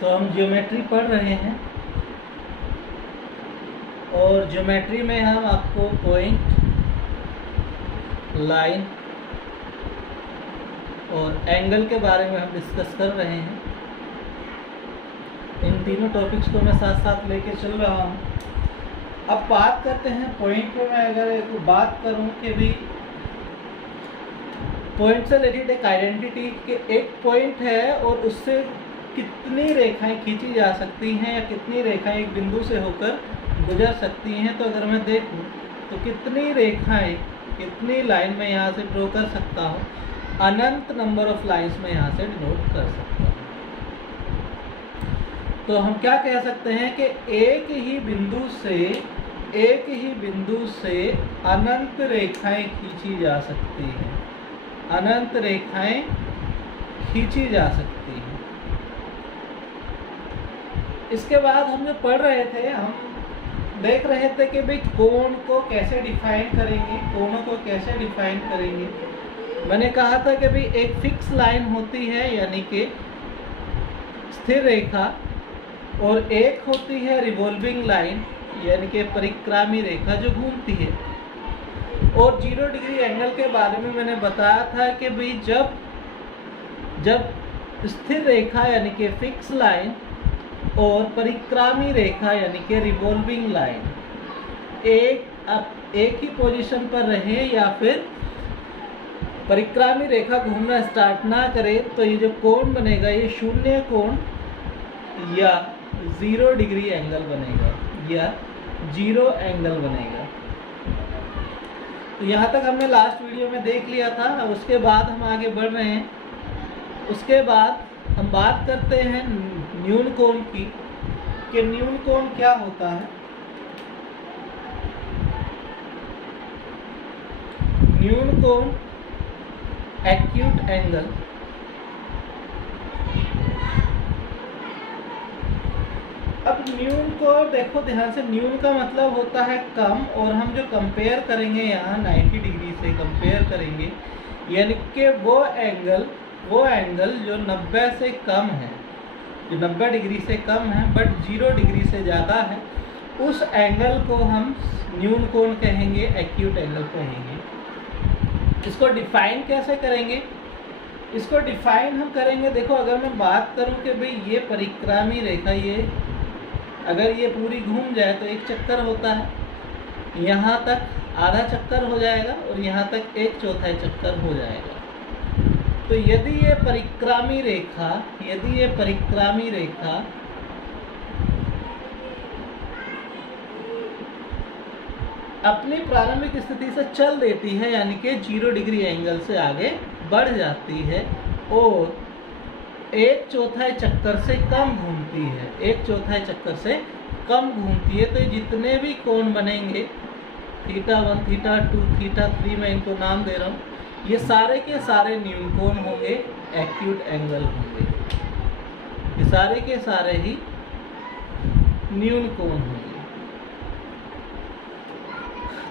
तो हम ज्योमेट्री पढ़ रहे हैं और ज्योमेट्री में हम आपको पॉइंट, लाइन और एंगल के बारे में हम डिस्कस कर रहे हैं। इन तीनों टॉपिक्स को मैं साथ साथ लेके चल रहा हूँ। अब बात करते हैं पॉइंट पे। मैं अगर एक बात करूँ कि भी पॉइंट से रिलेटेड एक आइडेंटिटी के एक पॉइंट है और उससे कितनी रेखाएं खींची जा सकती हैं या कितनी रेखाएं एक बिंदु से होकर गुजर सकती हैं, तो अगर मैं देखूं तो कितनी रेखाएं, कितनी लाइन में यहाँ से ड्रॉ कर सकता हूँ, अनंत नंबर ऑफ लाइंस में यहाँ से डिनोट कर सकता हूँ। तो हम क्या कह सकते हैं कि एक ही बिंदु से अनंत रेखाएं खींची जा सकती हैं, अनंत रेखाएं खींची जा सकती हैं। इसके बाद हम जो पढ़ रहे थे, हम देख रहे थे कि भाई कोण को कैसे डिफाइन करेंगे, कोणों को कैसे डिफाइन करेंगे। मैंने कहा था कि भाई एक फिक्स लाइन होती है यानी कि स्थिर रेखा, और एक होती है रिवॉल्विंग लाइन यानी कि परिक्रामी रेखा जो घूमती है। और 0 डिग्री एंगल के बारे में मैंने बताया था कि भाई जब स्थिर रेखा यानी कि फिक्स लाइन और परिक्रामी रेखा यानी कि रिवॉल्विंग लाइन एक ही पोजीशन पर रहे या फिर परिक्रामी रेखा घूमना स्टार्ट ना करे, तो ये जो कोण बनेगा ये शून्य कोण या 0 डिग्री एंगल बनेगा या 0 एंगल बनेगा। तो यहाँ तक हमने लास्ट वीडियो में देख लिया था। उसके बाद हम आगे बढ़ रहे हैं। उसके बाद हम बात करते हैं न्यून कोण की, कि न्यून कोण क्या होता है। न्यून कोण एक्यूट एंगल, अब न्यून को देखो ध्यान से, न्यून का मतलब होता है कम, और हम जो कंपेयर करेंगे यहाँ 90 डिग्री से कंपेयर करेंगे, यानी कि वो एंगल जो 90 से कम है, जो 90 डिग्री से कम है बट 0 डिग्री से ज़्यादा है, उस एंगल को हम न्यून कोण कहेंगे, एक्यूट एंगल कहेंगे। इसको डिफाइन कैसे करेंगे? इसको डिफाइन हम करेंगे, देखो अगर मैं बात करूं कि भाई ये परिक्रामी रेखा, ये अगर ये पूरी घूम जाए तो एक चक्कर होता है, यहाँ तक आधा चक्कर हो जाएगा और यहाँ तक 1/4 चक्कर हो जाएगा। तो यदि ये परिक्रामी रेखा अपनी प्रारंभिक स्थिति से चल देती है यानी कि 0 डिग्री एंगल से आगे बढ़ जाती है और 1/4 चक्कर से कम घूमती है, 1/4 चक्कर से कम घूमती है, तो ये जितने भी कोण बनेंगे, θ1, θ2, θ3, मैं इनको नाम दे रहा हूँ, ये सारे के सारे न्यून कोण होंगे, एक्यूट एंगल होंगे। ये सारे के सारे ही न्यून कोण होंगे।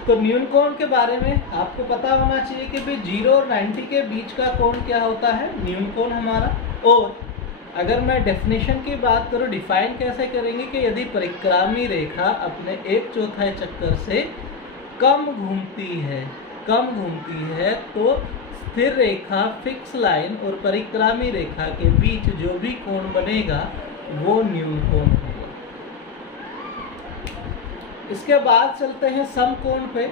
तो न्यून कोण के बारे में आपको पता होना चाहिए कि भाई 0 और 90 के बीच का कोण क्या होता है, न्यून कोण हमारा। और अगर मैं डेफिनेशन की बात करूँ, डिफाइन कैसे करेंगे कि यदि परिक्रामी रेखा अपने 1/4 चक्कर से कम घूमती है तो स्थिर रेखा, फिक्स लाइन और परिक्रामी रेखा के बीच जो भी कोण बनेगा वो न्यून कोण होगा। इसके बाद चलते हैं समकोण पे।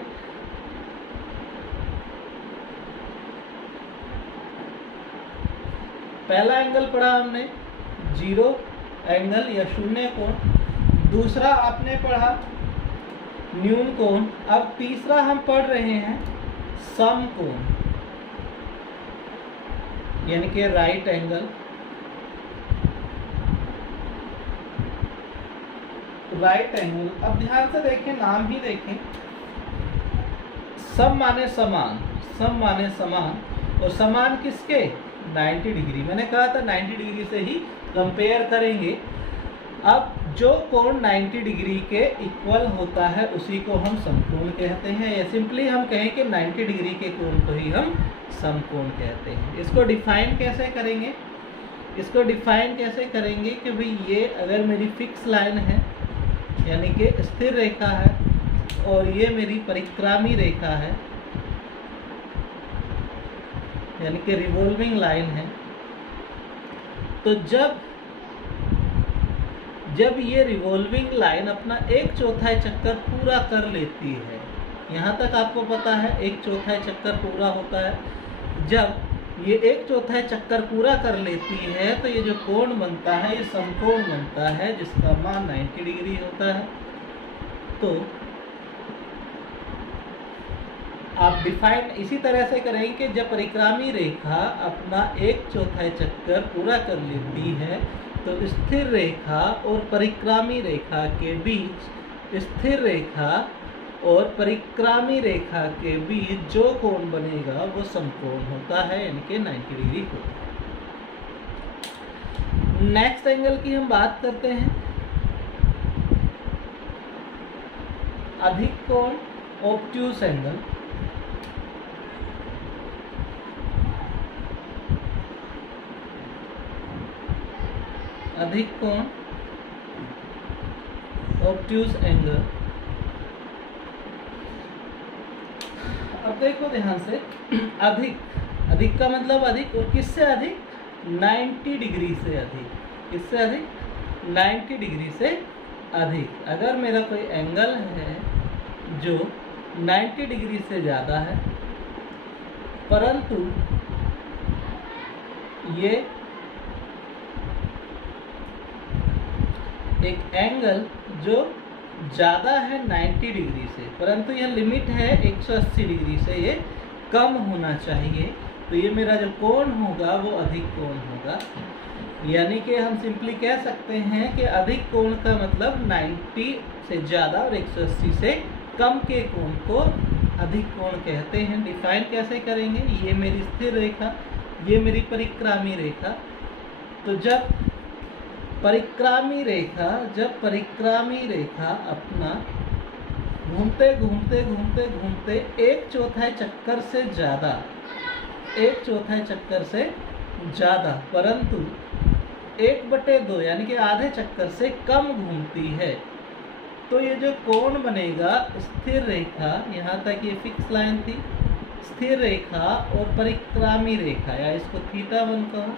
पहला एंगल पढ़ा हमने 0 एंगल या शून्य कोण, दूसरा आपने पढ़ा न्यून कोण, अब तीसरा हम पढ़ रहे हैं समकोण यानी कि राइट एंगल। अब ध्यान से देखें, नाम ही देखें, सम माने समान, और समान किसके? 90 डिग्री। मैंने कहा था 90 डिग्री से ही कंपेयर करेंगे। अब जो कोण 90 डिग्री के इक्वल होता है उसी को हम समकोण कहते हैं, या सिंपली हम कहें कि 90 डिग्री के कोण को ही हम समकोण कहते हैं। इसको डिफाइन कैसे करेंगे? इसको डिफाइन कैसे करेंगे कि भाई ये अगर मेरी फिक्स लाइन है यानी कि स्थिर रेखा है और ये मेरी परिक्रामी रेखा है यानी कि रिवॉल्विंग लाइन है, तो जब ये रिवॉल्विंग लाइन अपना 1/4 चक्कर पूरा कर लेती है, यहाँ तक आपको पता है 1/4 चक्कर पूरा होता है, जब ये 1/4 चक्कर पूरा कर लेती है तो ये जो कोण बनता है ये समकोण बनता है जिसका मान 90 डिग्री होता है। तो आप डिफाइन इसी तरह से करेंगे कि जब परिक्रामी रेखा अपना 1/4 चक्कर पूरा कर लेती है तो स्थिर रेखा और परिक्रामी रेखा के बीच, स्थिर रेखा और परिक्रामी रेखा के बीच जो कोण बनेगा वो समकोण होता है यानी कि 90 डिग्री होता है। नेक्स्ट एंगल की हम बात करते हैं, अधिक कोण ऑब्ट्यूस एंगल। अधिक कोण ऑब्ट्यूस एंगल। अब देखो ध्यान से, अधिक का मतलब अधिक, और किससे अधिक? 90 डिग्री से अधिक। किससे अधिक? 90 डिग्री से अधिक। अगर मेरा कोई एंगल है जो 90 डिग्री से ज़्यादा है परंतु ये एक एंगल जो ज़्यादा है 90 डिग्री से परंतु यह लिमिट है 180 डिग्री से, ये कम होना चाहिए, तो ये मेरा जो कोण होगा वो अधिक कोण होगा। यानी कि हम सिंपली कह सकते हैं कि अधिक कोण का मतलब 90 से ज़्यादा और 180 से कम के कोण को अधिक कोण कहते हैं। डिफाइन कैसे करेंगे? ये मेरी स्थिर रेखा, ये मेरी परिक्रामी रेखा। तो जब परिक्रामी रेखा अपना घूमते 1/4 चक्कर से ज़्यादा, 1/4 चक्कर से ज़्यादा परंतु 1/2 यानी कि आधे चक्कर से कम घूमती है, तो ये जो कोण बनेगा स्थिर रेखा, यहाँ तक ये फिक्स लाइन थी, स्थिर रेखा और परिक्रामी रेखा, या इसको θ1 कहो,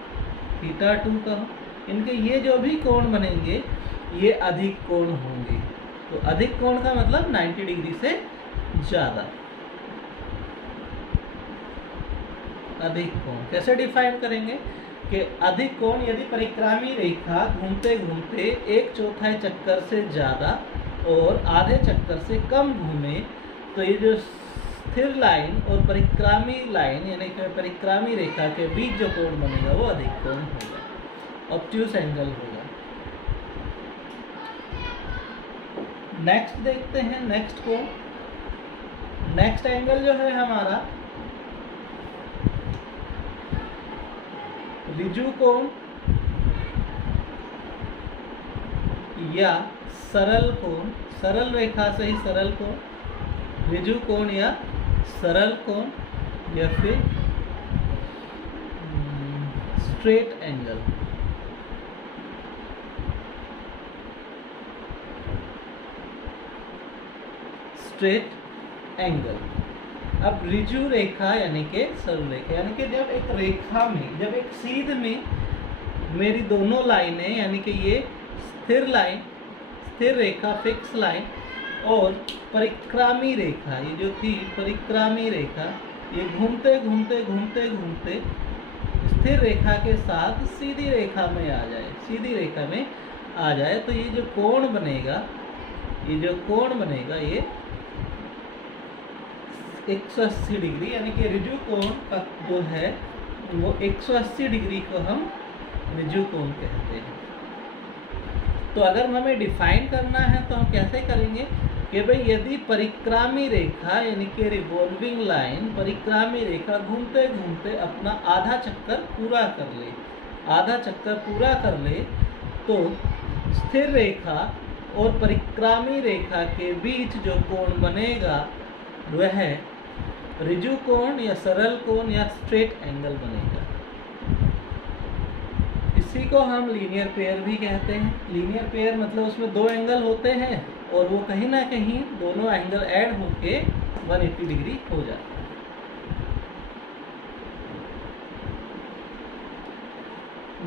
θ2 कहो, इनके ये जो भी कोण बनेंगे ये अधिक कोण होंगे। तो अधिक कोण का मतलब 90 डिग्री से ज़्यादा। अधिक कोण कैसे डिफाइन करेंगे कि अधिक कोण यदि परिक्रामी रेखा घूमते 1/4 चक्कर से ज़्यादा और आधे चक्कर से कम घूमे तो ये जो स्थिर लाइन और परिक्रामी लाइन यानी कि परिक्रामी रेखा के बीच जो कोण बनेगा वो अधिक कोण होगा, ऑब्ट्यूस एंगल होगा। नेक्स्ट देखते हैं, नेक्स्ट कोण, नेक्स्ट एंगल जो है हमारा ऋजु कोण या सरल कोण, सरल रेखा से ही सरल कोण, ऋजु कोण या सरल कोण या फिर स्ट्रेट एंगल। Straight angle. अब ऋजु रेखा यानी कि सरल रेखा, यानी कि जब एक रेखा में, जब एक सीध में मेरी दोनों लाइनें यानी कि ये स्थिर लाइन, स्थिर रेखा फिक्स लाइन और परिक्रामी रेखा, ये जो थी परिक्रामी रेखा, ये घूमते स्थिर रेखा के साथ सीधी रेखा में आ जाए, सीधी रेखा में आ जाए, तो ये जो कोण बनेगा, ये जो कोण बनेगा ये 180 डिग्री, यानी कि ऋजु कोण का जो है वो 180 डिग्री को हम ऋजु कोण कहते हैं। तो अगर हमें डिफाइन करना है तो हम कैसे करेंगे कि भाई यदि परिक्रामी रेखा यानी कि रिवॉल्विंग लाइन, परिक्रामी रेखा घूमते अपना आधा चक्कर पूरा कर ले, आधा चक्कर पूरा कर ले, तो स्थिर रेखा और परिक्रामी रेखा के बीच जो कोण बनेगा वह ऋजु कोण या सरल कोण या स्ट्रेट एंगल बनेगा। इसी को हम लीनियर पेयर भी कहते हैं। लीनियर पेयर मतलब उसमें दो एंगल होते हैं और वो कहीं ना कहीं दोनों एंगल ऐड होके 180 डिग्री हो जाता है।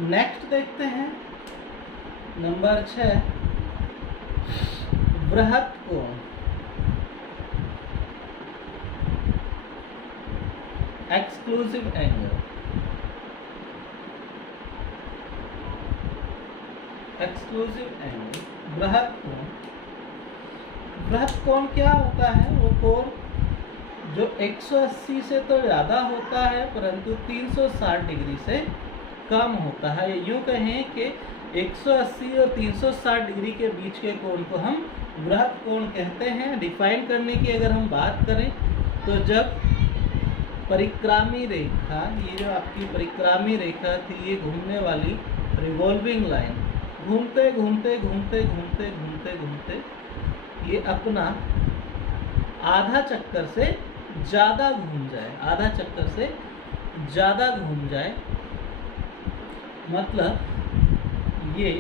नेक्स्ट देखते हैं नंबर 6, बृहत कोण, एक्सक्लूसिव एंगल। एक्सक्लूसिव एंगल, बृहत कोण। बृहत कोण क्या होता है? वो कोण जो 180 से तो ज़्यादा होता है परंतु 360 डिग्री से कम होता है। यूँ कहें कि 180 और 360 डिग्री के बीच के कोण को हम बृहत कोण कहते हैं। डिफाइन करने की अगर हम बात करें तो जब परिक्रामी रेखा, ये जो आपकी परिक्रामी रेखा थी, ये घूमने वाली रिवॉल्विंग लाइन घूमते घूमते घूमते घूमते घूमते घूमते ये अपना आधा चक्कर से ज़्यादा घूम जाए, आधा चक्कर से ज़्यादा घूम जाए, मतलब ये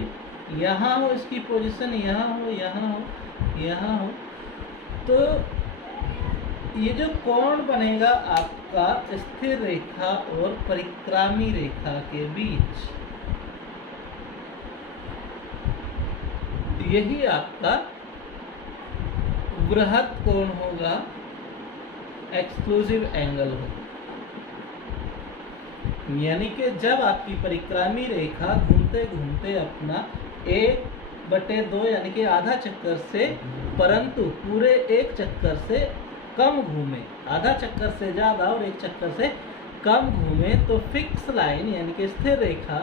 यहाँ हो, इसकी पोजीशन यहाँ हो, यहाँ हो, यहाँ हो, तो ये जो कोण बनेगा आपका स्थिर रेखा और परिक्रामी रेखा के बीच, यही आपका बृहत कोण होगा, एक्सक्लूसिव एंगल होगा। यानी कि जब आपकी परिक्रामी रेखा घूमते घूमते अपना 1/2 यानी कि आधा चक्कर से, परंतु पूरे एक चक्कर से कम घूमे, आधा चक्कर से ज़्यादा और एक चक्कर से कम घूमे, तो फिक्स लाइन यानी कि स्थिर रेखा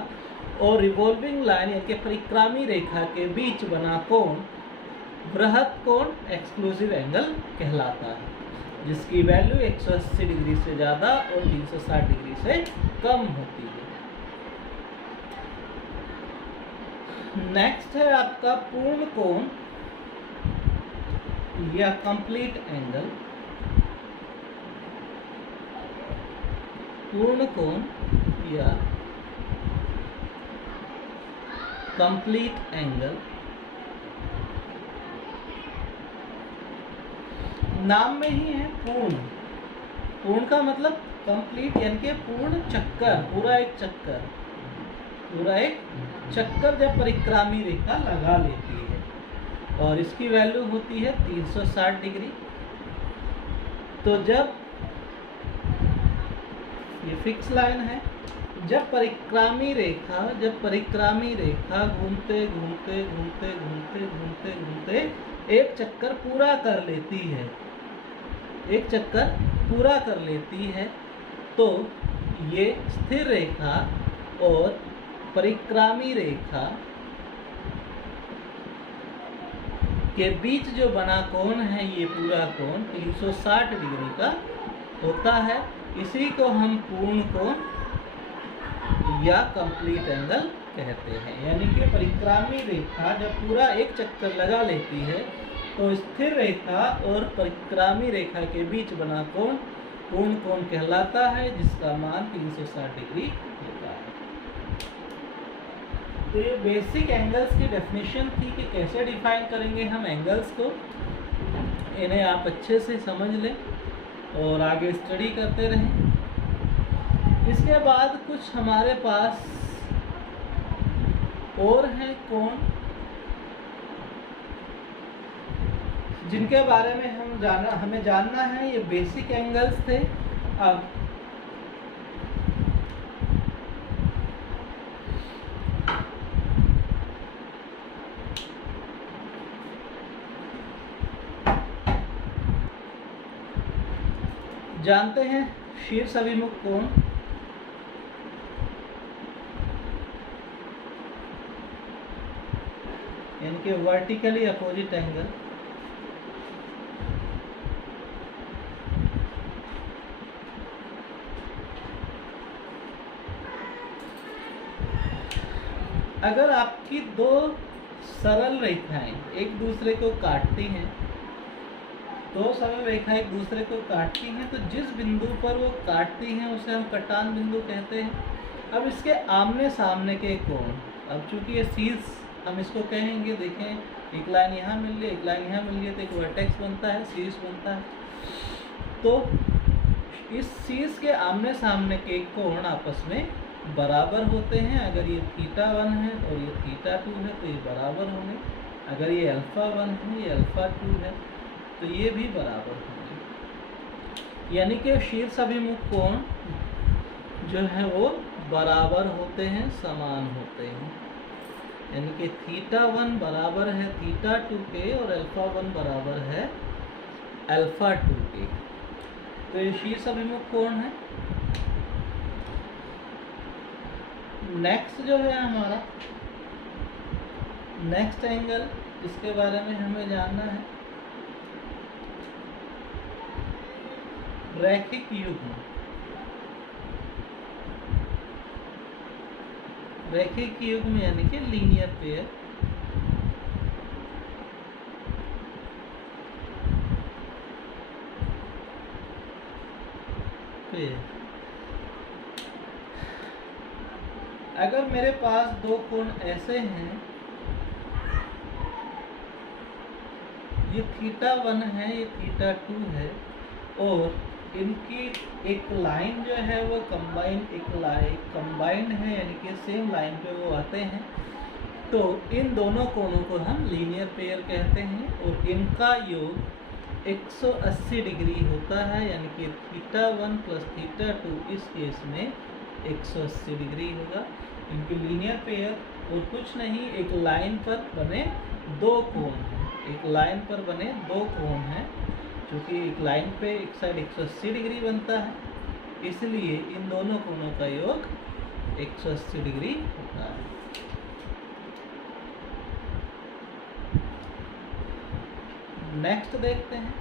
और रिवॉल्विंग लाइन यानी कि परिक्रामी रेखा के बीच बना कोण बृहत कोण, एक्सक्लूसिव एंगल कहलाता है, जिसकी वैल्यू 180 डिग्री से ज़्यादा और 360 डिग्री से कम होती है। नेक्स्ट है आपका पूर्ण कोण या कंप्लीट एंगल। पूर्ण कोण या कंप्लीट एंगल, नाम में ही है पूर्ण। पूर्ण का मतलब कंप्लीट यानी कि पूर्ण चक्कर, पूरा एक चक्कर, पूरा एक चक्कर जब परिक्रामी रेखा लगा लेती है और इसकी वैल्यू होती है 360 डिग्री। तो जब ये फिक्स लाइन है, जब परिक्रामी रेखा घूमते घूमते घूमते घूमते घूमते घूमते एक चक्कर पूरा कर लेती है, एक चक्कर पूरा कर लेती है, तो ये स्थिर रेखा और परिक्रामी रेखा के बीच जो बना कोण है, ये पूरा कोण 360 डिग्री का होता है। इसी को हम पूर्ण कोण या कंप्लीट एंगल कहते हैं। यानी कि परिक्रामी रेखा जब पूरा एक चक्कर लगा लेती है तो स्थिर रेखा और परिक्रामी रेखा के बीच बना कोण पूर्ण कोण कहलाता है, जिसका मान 360 डिग्री होता है। तो ये बेसिक एंगल्स की डेफिनेशन थी कि कैसे डिफाइन करेंगे हम एंगल्स को। इन्हें आप अच्छे से समझ लें और आगे स्टडी करते रहें। इसके बाद कुछ हमारे पास और हैं कोण, जिनके बारे में हमें जानना है। ये बेसिक एंगल्स थे। अब जानते हैं शीर्ष अभिमुख कोण। यानी कि वर्टिकली अपोजिट एंगल। अगर आपकी दो सरल रेखाएं एक दूसरे को काटती हैं, दो सरल रेखाएं एक दूसरे को काटती हैं, तो जिस बिंदु पर वो काटती हैं उसे हम कटान बिंदु कहते हैं। अब इसके आमने सामने के कोण, अब चूंकि ये शीर्ष हम इसको कहेंगे, देखें एक लाइन यहाँ मिल रही है, एक लाइन यहाँ मिल रही है, तो एक वर्टेक्स बनता है, शीर्ष बनता है। तो इस शीर्ष के आमने सामने के कोण आपस में बराबर होते हैं। अगर ये θ1 है और ये θ2 है तो ये बराबर होंगे। अगर ये α1 है, ये α2 है तो ये भी बराबर होंगे। यानी कि शीर्ष अभिमुख कोण जो है वो बराबर होते हैं, समान होते हैं। यानी कि θ1 बराबर है θ2 के और α1 बराबर है α2 के। तो ये शीर्ष अभिमुख कोण है। नेक्स्ट जो है हमारा नेक्स्ट एंगल, इसके बारे में हमें जानना है। रैखिक युग्म, रैखिक युग्म यानी कि लीनियर पेयर। अगर मेरे पास दो कोण ऐसे हैं, ये θ1 है, ये θ2 है, और इनकी एक लाइन जो है वो कंबाइंड है, यानी कि सेम लाइन पे वो आते हैं, तो इन दोनों कोणों को हम लीनियर पेयर कहते हैं। और इनका योग 180 डिग्री होता है, यानी कि θ1 प्लस θ2 इस केस में 180 डिग्री होगा। इनकी लीनियर पेयर और कुछ नहीं, एक लाइन पर बने दो कोण हैं, एक लाइन पर बने दो कोण हैं, क्योंकि एक लाइन पे एक साइड 180 डिग्री बनता है, इसलिए इन दोनों कोणों का योग 180 डिग्री होता है। नेक्स्ट देखते हैं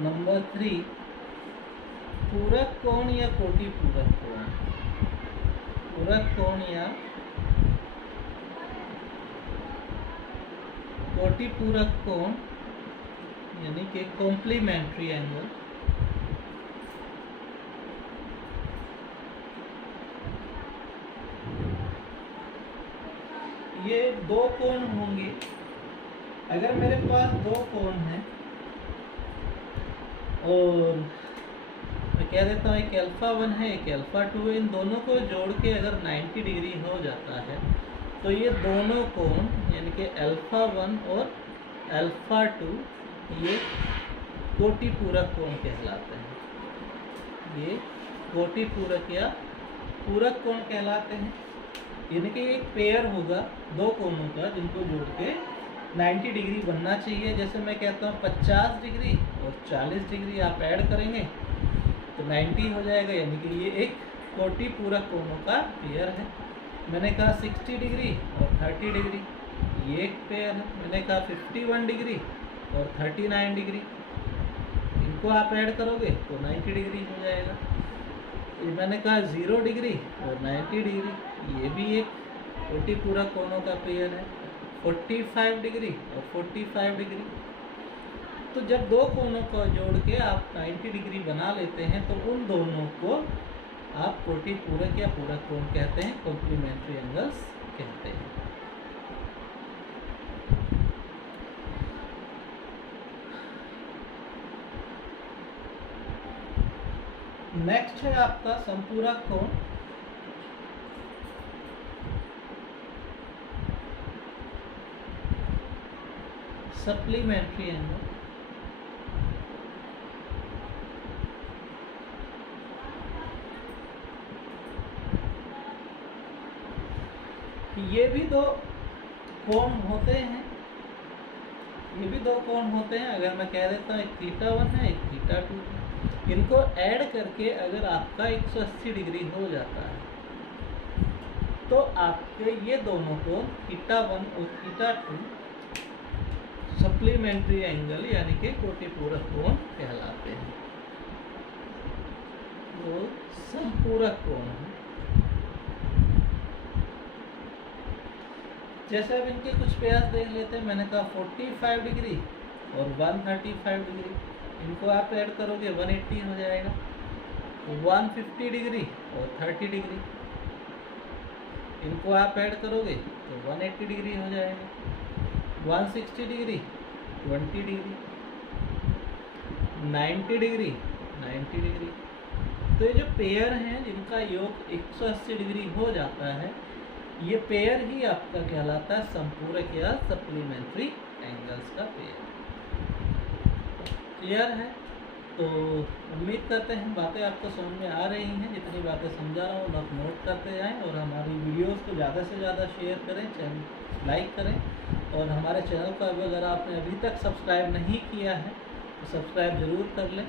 नंबर 3, पूरक कोण या कोटि पूरक कोण। पूरक कोण या कोटि पूरक कोण यानी कि कॉम्प्लीमेंट्री एंगल। ये दो कोण होंगे। अगर मेरे पास दो कोण हैं और मैं कह देता हूँ एक α1 है, एक α2 है, इन दोनों को जोड़ के अगर 90 डिग्री हो जाता है तो ये दोनों कोण यानी कि α1 और α2 ये कोटि पूरक कोण कहलाते हैं। ये कोटि पूरक या पूरक कोण कहलाते हैं। यानी कि एक पेयर होगा दो कोणों का जिनको जोड़ के 90 डिग्री बनना चाहिए। जैसे मैं कहता हूँ 50 डिग्री और 40 डिग्री आप ऐड करेंगे तो 90 हो जाएगा, यानी कि ये एक कोटि पूरक कोणों का पेयर है। मैंने कहा 60 डिग्री और 30 डिग्री, ये एक पेयर है। मैंने कहा 51 डिग्री और 39 डिग्री, इनको आप ऐड करोगे तो 90 डिग्री हो जाएगा। ये मैंने कहा 0 डिग्री और 90 डिग्री, ये भी एक कोटि पूरक कोणों का पेयर है। 45 डिग्री और 45 डिग्री, तो जब दो कोणों को जोड़ के आप 90 डिग्री बना लेते हैं तो उन दोनों को आप कोटि पूरक या पूरक कोण कहते हैं, कॉम्प्लीमेंट्री एंगल्स कहते हैं। नेक्स्ट है आपका संपूरक कोण। Supplementary angle. ये भी दो कोण होते हैं, ये भी दो कोण होते हैं। अगर मैं कह देता हूँ एक θ1 है, एक θ2 है, इनको ऐड करके अगर आपका 180 डिग्री हो जाता है तो आपके ये दोनों कोण θ1 और θ2 सप्लीमेंट्री एंगल यानी कि कोटि पूरक कोण कहलाते हैं। वो संपूरक कोण है। जैसे अब इनके कुछ पेयर्स देख लेते हैं। मैंने कहा 45 डिग्री और 135 डिग्री, इनको आप ऐड करोगे 180 हो जाएगा। 150 डिग्री और 30 डिग्री, इनको आप ऐड करोगे तो 180 डिग्री हो जाएगा। 160 डिग्री 20 डिग्री, 90 डिग्री 90 डिग्री। तो ये जो पेयर हैं जिनका योग 180 डिग्री हो जाता है, ये पेयर ही आपका कहलाता है संपूरक या सप्लीमेंट्री एंगल्स का पेयर। क्लियर है? तो उम्मीद करते हैं बातें आपको समझ में आ रही हैं। जितनी बातें समझा रहा हूँ आप नोट करते जाएं और हमारी वीडियोस को ज़्यादा से ज़्यादा शेयर करें, चैनल लाइक करें, और हमारे चैनल को अगर आपने अभी तक सब्सक्राइब नहीं किया है तो सब्सक्राइब ज़रूर कर लें।